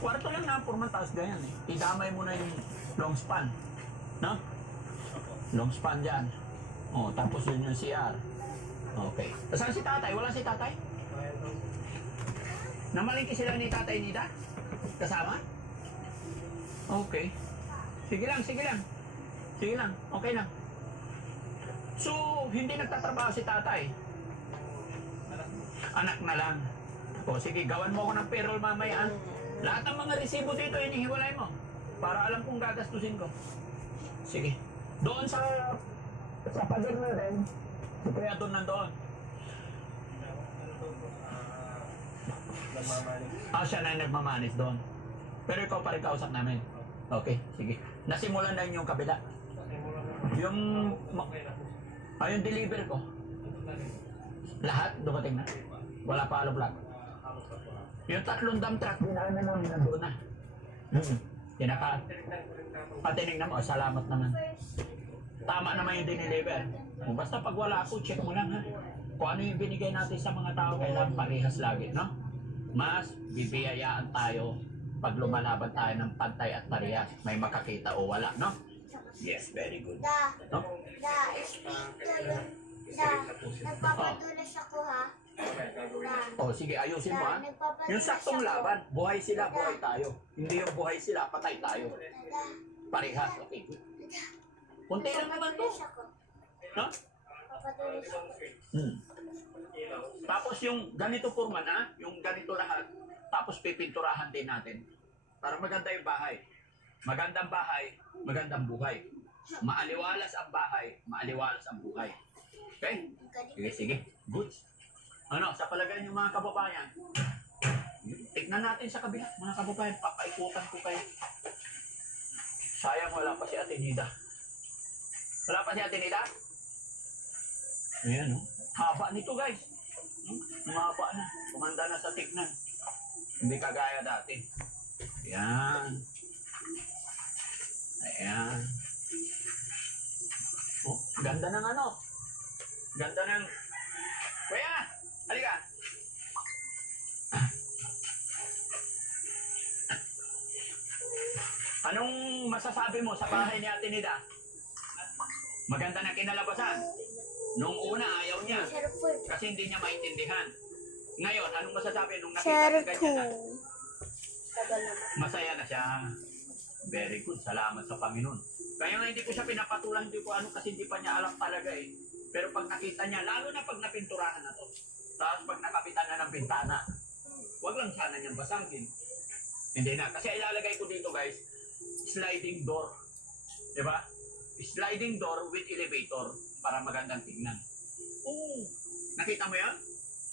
Kwarto lang na, taas ganyan eh. Idamay mo na yung long span. No? Long span dyan. O, tapos yun yung CR. Okay. Saan si tatay? Wala si tatay? Namalingki sila ni tatay Nida? Kasama? Okay. Sige lang, sige lang. Sige lang, okay lang. So, hindi nagtatrabaho si tatay? Anak na lang. O sige, gawan mo ako ng payroll mamaya. Lahat ng mga resibo dito, inihiwalay mo. Para alam kong gagastusin ko. Sige. Doon sa pader na rin, si Kuya doon nandoon. Siya na yung nagmamanis doon. Pero ikaw pa rin kausap namin. Okay, sige. Nasimulan na yung kabila. Yung deliver ko. Lahat dumating na. Wala pa halo vlog. Yung 3 dump truck, dinaan na namin nandoon na. Patinig naman, salamat naman. Tama naman yung dineliver. Basta pag wala ako, check mo lang ha. Kung ano yung binigay natin sa mga tao, kailangan parehas lagi, no? Mas bibiyayaan tayo pag lumalaban tayo ng pantay at parehas. May makakita o wala, no? Yes, very good. No? Nagpapadulas ako ha. Sige, ayusin mo ha. Yung saktong laban, buhay sila, buhay tayo. Hindi yung buhay sila, patay tayo. Parehas, okay. Kunti lang naman to. No? Tapos yung ganito forma na, yung ganito lahat, tapos pipinturahan din natin. Para maganda yung bahay. Magandang bahay, magandang buhay. Maaliwalas ang bahay, maaliwalas ang buhay. Okay? Sige, sige. Good. Ano, sa palagay niyo mga kababayan, tignan natin sa kabila, mga kababayan, papaikutan ko kayo. Sayang wala pa si Ate Nida. Wala pa si Ate Nida? Ayan, oh. Haba nito, guys. Haba na. Kumanda na sa tignan. Hindi kagaya dati. Ayan. Ayan. Oh, ganda ng ano. Ganda ng... Kuya! Halika! Anong masasabi mo sa bahay ni Ate Nida? Maganda na kinalabasan. Nung una, ayaw niya. Kasi hindi niya maintindihan. Ngayon, anong masasabi nung nakita niya ganyan na? Masaya na siya. Very good. Salamat sa Panginoon. Kaya nga hindi ko siya pinapatulan, hindi ko ano kasi hindi pa niya alam talaga eh. Pero pag nakita niya, lalo na pag napinturahan na to, tapos pag nakapitan na ng bintana, wag lang sana niyang basagin. Hindi na. Kasi ilalagay ko dito guys, sliding door. Diba? Sliding door with elevator para magandang tignan. Oo. Nakita mo yan?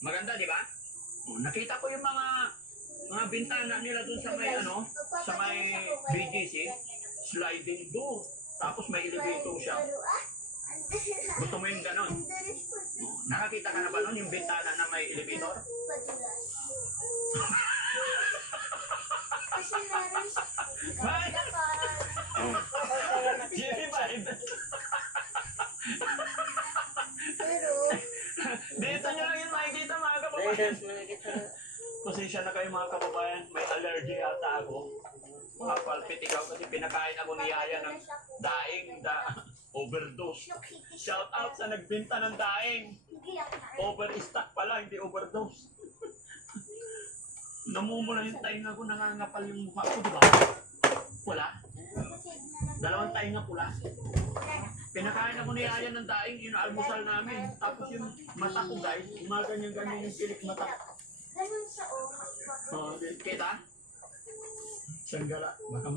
Maganda, di ba? Nakita ko yung mga bintana nila dun sa may ano, sa may BGC, sliding door. Tapos may elevator siya. Gusto mo yung ganon? Nakakita ka na ba nun yung bintana na may elevator? Dito nyo lang yung makikita mga kababayan. Pasensya na kayo mga kababayan, may allergy ata ako. Mapalpit ikaw kasi pinakain ako ni Yaya ng daing overdose. Shout out sa nagbenta ng daing. Overstock pala, hindi overdose. Namumula yung tainga ko, nangangapal yung mukha ko, di ba? Pula. 2 tainga pula. Pinakain ako ni Yaya ng daing, yun almusal namin. Tapos yung mata ko guys, ganyan-ganyan yung pilik mata. Kita? Siyang gala, baka